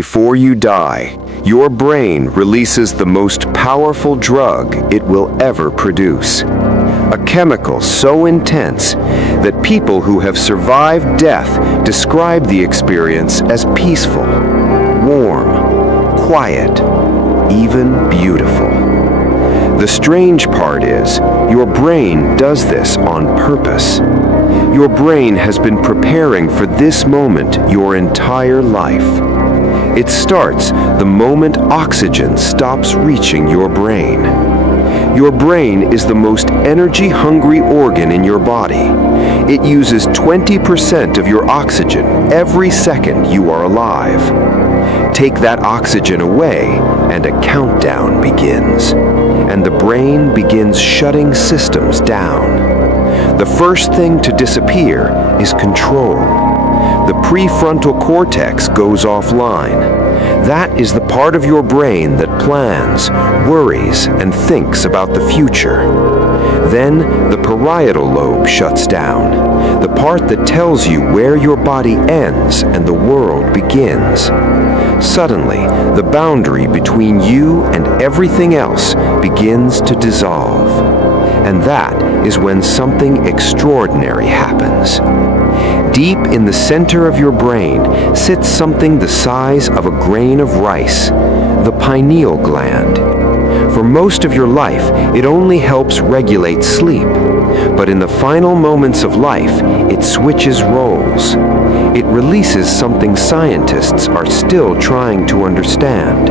Before you die, your brain releases the most powerful drug it will ever produce. A chemical so intense that people who have survived death describe the experience as peaceful, warm, quiet, even beautiful. The strange part is, your brain does this on purpose. Your brain has been preparing for this moment your entire life. It starts the moment oxygen stops reaching your brain. Your brain is the most energy-hungry organ in your body. It uses 20% of your oxygen every second you are alive. Take that oxygen away, and a countdown begins. And the brain begins shutting systems down. The first thing to disappear is control. The prefrontal cortex goes offline. That is the part of your brain that plans, worries, and thinks about the future. Then the parietal lobe shuts down, the part that tells you where your body ends and the world begins. Suddenly, the boundary between you and everything else begins to dissolve. And that is when something extraordinary happens. Deep in the center of your brain sits something the size of a grain of rice, the pineal gland. For most of your life, it only helps regulate sleep. But in the final moments of life, it switches roles. It releases something scientists are still trying to understand.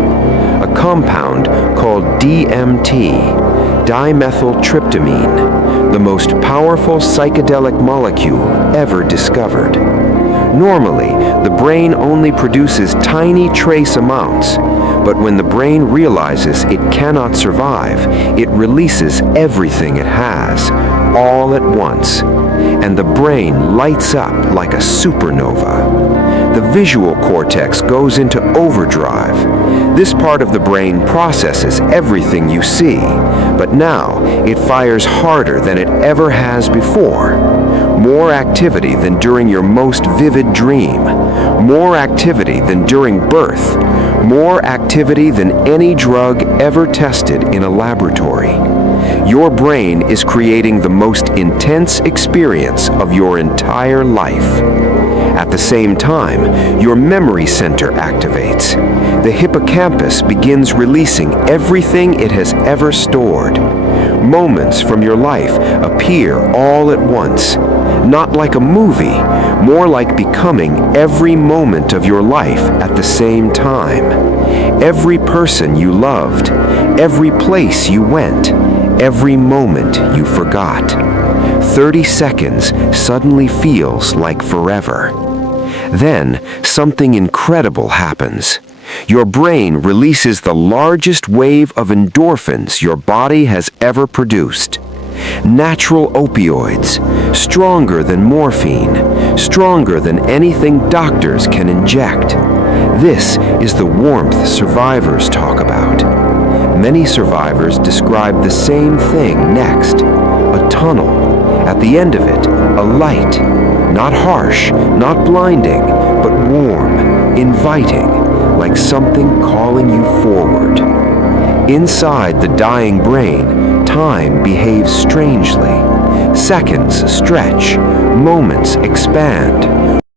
A compound called DMT, dimethyltryptamine, the most powerful psychedelic molecule ever discovered. Normally, the brain only produces tiny trace amounts, but when the brain realizes it cannot survive, it releases everything it has, all at once, and the brain lights up like a supernova. The visual cortex goes into overdrive. This part of the brain processes everything you see, but now it fires harder than it ever has before. More activity than during your most vivid dream. More activity than during birth. More activity than any drug ever tested in a laboratory. Your brain is creating the most intense experience of your entire life. At the same time, your memory center activates. The hippocampus begins releasing everything it has ever stored. Moments from your life appear all at once, not like a movie, more like becoming every moment of your life at the same time. Every person you loved, every place you went, every moment you forgot. 30 seconds suddenly feels like forever. Then, something incredible happens. Your brain releases the largest wave of endorphins your body has ever produced. Natural opioids, stronger than morphine, stronger than anything doctors can inject. This is the warmth survivors talk about. Many survivors describe the same thing next. A tunnel. At the end of it, a light. Not harsh, not blinding, but warm, inviting, like something calling you forward. Inside the dying brain, time behaves strangely. Seconds stretch, moments expand,